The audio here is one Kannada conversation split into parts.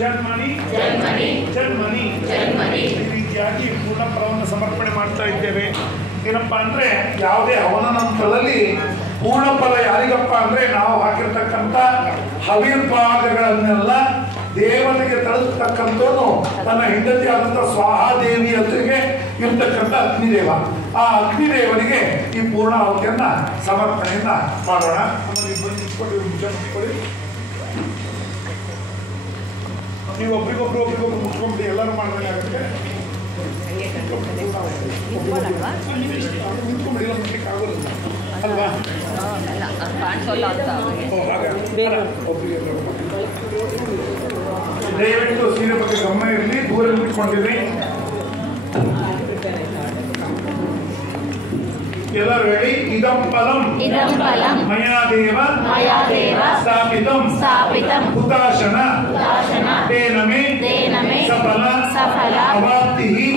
ಜನ್ಮನಿ ಈ ರೀತಿಯಾಗಿ ಪೂರ್ಣ ಫಲವನ್ನು ಸಮರ್ಪಣೆ ಮಾಡ್ತಾ ಇದ್ದೇವೆ. ಏನಪ್ಪ ಅಂದರೆ ಯಾವುದೇ ಹವನ ನಂತರದಲ್ಲಿ ಪೂರ್ಣ ಫಲ ಯಾರಿಗಪ್ಪ ಅಂದರೆ ನಾವು ಹಾಕಿರ್ತಕ್ಕಂಥ ಹವಿರ್ಭಾಗಗಳನ್ನೆಲ್ಲ ದೇವತೆಗೆ ತಳಿಸ್ತಕ್ಕಂಥವನು ತನ್ನ ಹೆಂಡತಿ ಆದಂಥ ಸ್ವಾಹಾದೇವಿ ಹತ್ತಿಗೆ ಇರ್ತಕ್ಕಂಥ ಅಗ್ನಿದೇವ. ಆ ಅಗ್ನಿದೇವನಿಗೆ ಈ ಪೂರ್ಣಾಹುತಿಯನ್ನ ಸಮರ್ಪಣೆಯನ್ನ ಮಾಡೋಣ. ನೀವು ಒಬ್ರಿಗೊಬ್ರು ಮುಟ್ಕೊಂಡ್ಬಿಡಿ, ಎಲ್ಲರೂ ಮಾಡಬೇಕಾಗುತ್ತೆ. ನಿಂತ್ಕೊಂಡ್ಬಿಡಿ, ಮುಟ್ಲಿಕ್ಕೆ ಆಗೋದಿಲ್ಲ ಅಲ್ವಾ? ದಯವಿಟ್ಟು ಸೀರೆ ಬಗ್ಗೆ ಗಮನ ಇರಲಿ, ದೂರ ನಿಂತ್ಕೊಂಡಿರಿ. ಎಲ್ಲರೂ ಹೇಳಿ, ಇದಂ ಫಲಂ ಮಯಾದೇವ ಸ್ಥಾಪಿತಂ ಹುತಾಶನ ತೇನಮೆ ಸಫಲ ಅವಾಪ್ತಿಹಿ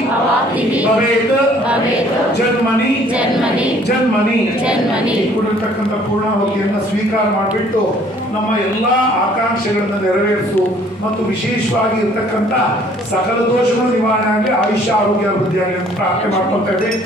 ಭವೇತ್ ಜನ್ಮನಿ ಕೊಡಿರ್ತಕ್ಕಂಥ ಪೂರ್ಣಾಹುತಿಯನ್ನು ಸ್ವೀಕಾರ ಮಾಡಿಬಿಟ್ಟು ನಮ್ಮ ಎಲ್ಲ ಆಕಾಂಕ್ಷೆಗಳನ್ನು ನೆರವೇರಿಸು ಮತ್ತು ವಿಶೇಷವಾಗಿ ಇರ್ತಕ್ಕಂಥ ಸಕಲ ದೋಷಗಳು ನಿವಾರಣೆ ಆಗಲಿ, ಆಯುಷ್ಯ ಆರೋಗ್ಯ ಅಭಿವೃದ್ಧಿ ಆಗಲಿ ಅಂತ ಪ್ರಾರ್ಥನೆ ಮಾಡ್ಕೊಳ್ತಾ ಇದ್ದೇವೆ.